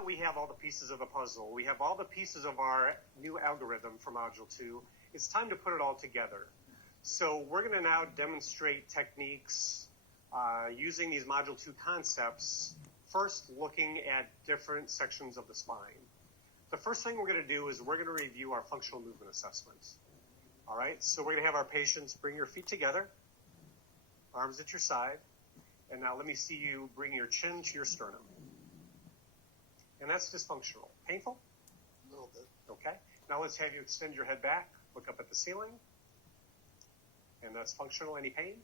that we have all the pieces of the puzzle, we have all the pieces of our new algorithm for Module 2, it's time to put it all together. So we're going to now demonstrate techniques using these Module 2 concepts, first looking at different sections of the spine. The first thing we're going to do is we're going to review our functional movement assessments. All right, so we're going to have our patients bring your feet together, arms at your side, and now let me see you bring your chin to your sternum. And that's dysfunctional. Painful? A little bit. Okay. Now let's have you extend your head back, look up at the ceiling. And that's functional. Any pain?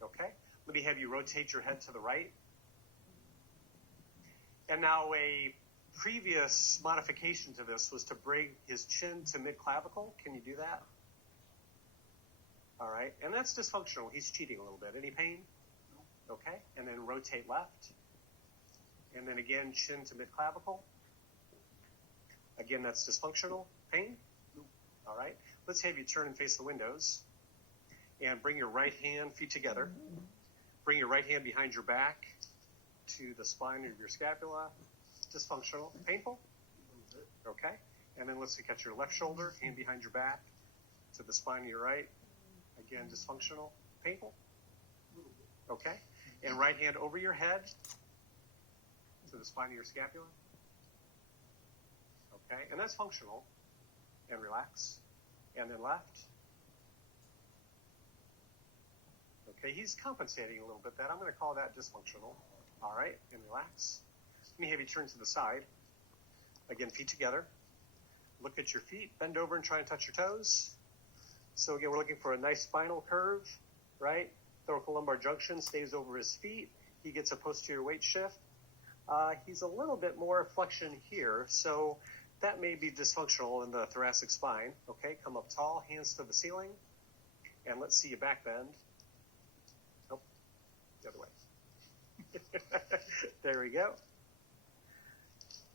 No. Okay. Let me have you rotate your head to the right. And now a previous modification to this was to bring his chin to mid-clavicle. Can you do that? All right. And that's dysfunctional. He's cheating a little bit. Any pain? No. Okay. And then rotate left. And then again, chin to mid-clavicle. Again, that's dysfunctional. Pain? No. All right. Let's have you turn and face the windows. And bring your right hand, feet together. Bring your right hand behind your back to the spine of your scapula. Dysfunctional. Painful? Okay. And then let's catch your left shoulder, hand behind your back to the spine of your right. Again, dysfunctional. Painful? Okay. And right hand over your head to the spine of your scapula. Okay. And that's functional. And relax. And then left. Okay, he's compensating a little bit that. I'm going to call that dysfunctional. All right, and relax. Let me have you turn to the side. Again, feet together. Look at your feet. Bend over and try and touch your toes. So again, we're looking for a nice spinal curve, right? Thoracolumbar junction stays over his feet. He gets a posterior weight shift. He's a little bit more flexion here, so that may be dysfunctional in the thoracic spine. Okay, come up tall, hands to the ceiling, and let's see you back bend. Nope, the other way. There we go.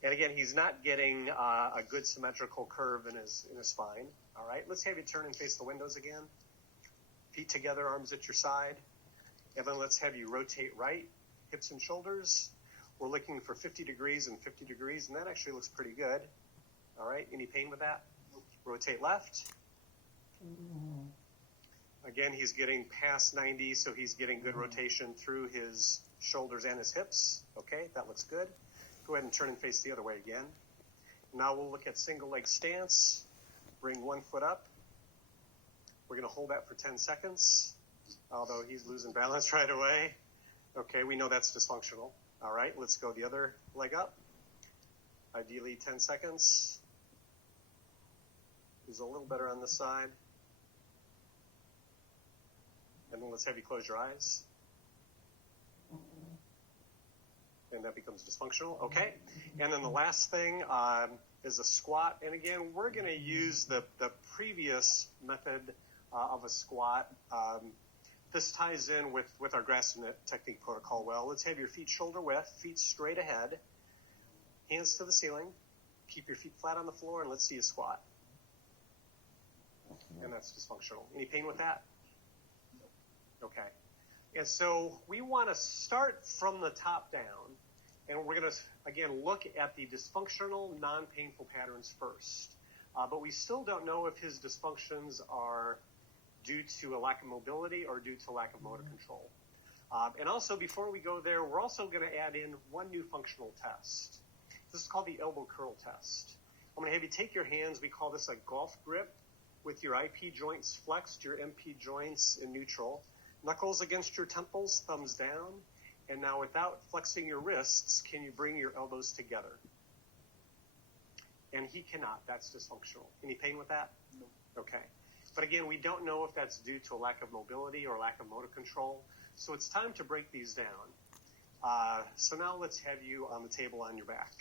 And again, he's not getting a good symmetrical curve in his spine. All right, let's have you turn and face the windows again. Feet together, arms at your side. And then let's have you rotate right, hips and shoulders. We're looking for 50 degrees and 50 degrees, and that actually looks pretty good. All right, any pain with that? Rotate left. Again, he's getting past 90, so he's getting good rotation through his shoulders and his hips. Okay, that looks good. Go ahead and turn and face the other way again. Now we'll look at single leg stance. Bring one foot up. We're going to hold that for 10 seconds, although he's losing balance right away. Okay, we know that's dysfunctional. All right, let's go the other leg up. Ideally 10 seconds. He's a little better on this side. And then let's have you close your eyes. And that becomes dysfunctional. Okay. And then the last thing is a squat. And again, we're going to use the previous method of a squat. This ties in with our Graston technique protocol well. Let's have your feet shoulder width, feet straight ahead, hands to the ceiling. Keep your feet flat on the floor, and let's see a squat. And that's dysfunctional. Any pain with that? Okay. And so we want to start from the top down, and we're going to, again, look at the dysfunctional, non-painful patterns first. But we still don't know if his dysfunctions are due to a lack of mobility or due to lack of motor control. And also, before we go there, we're also going to add in one new functional test. This is called the elbow curl test. I'm going to have you take your hands, we call this a golf grip, with your IP joints flexed, your MP joints in neutral. Knuckles against your temples, thumbs down. And now without flexing your wrists, can you bring your elbows together? And he cannot. That's dysfunctional. Any pain with that? No. Okay. But again, we don't know if that's due to a lack of mobility or lack of motor control. So it's time to break these down. So now let's have you on the table on your back.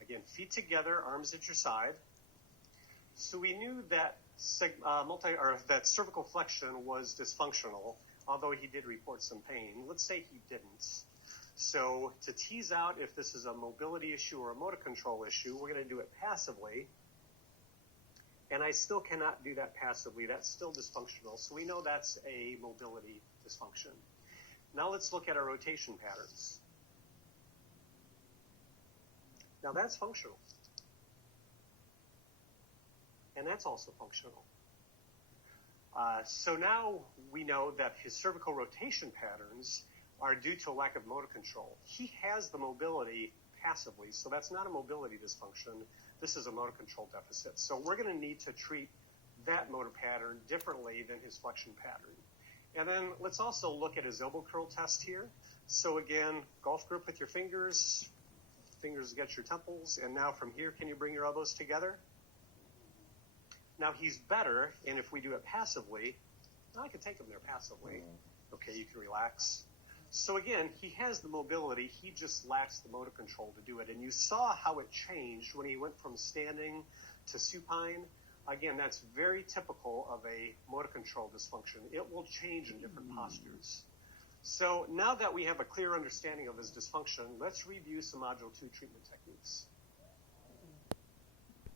Again, feet together, arms at your side. So we knew that that cervical flexion was dysfunctional, although he did report some pain. Let's say he didn't. So to tease out if this is a mobility issue or a motor control issue, we're going to do it passively. And I still cannot do that passively. That's still dysfunctional. So we know that's a mobility dysfunction. Now let's look at our rotation patterns. Now that's functional. And that's also functional. So now we know that his cervical rotation patterns are due to a lack of motor control. He has the mobility passively, so that's not a mobility dysfunction. This is a motor control deficit. So we're going to need to treat that motor pattern differently than his flexion pattern. And then let's also look at his elbow curl test here. So again, golf grip with your fingers get your temples, and now from here, can you bring your elbows together? Now he's better, and if we do it passively, I can take him there passively. Okay, you can relax. So again, he has the mobility, he just lacks the motor control to do it. And you saw how it changed when he went from standing to supine. Again, that's very typical of a motor control dysfunction. It will change in different postures. So now that we have a clear understanding of his dysfunction, let's review some Module 2 treatment techniques.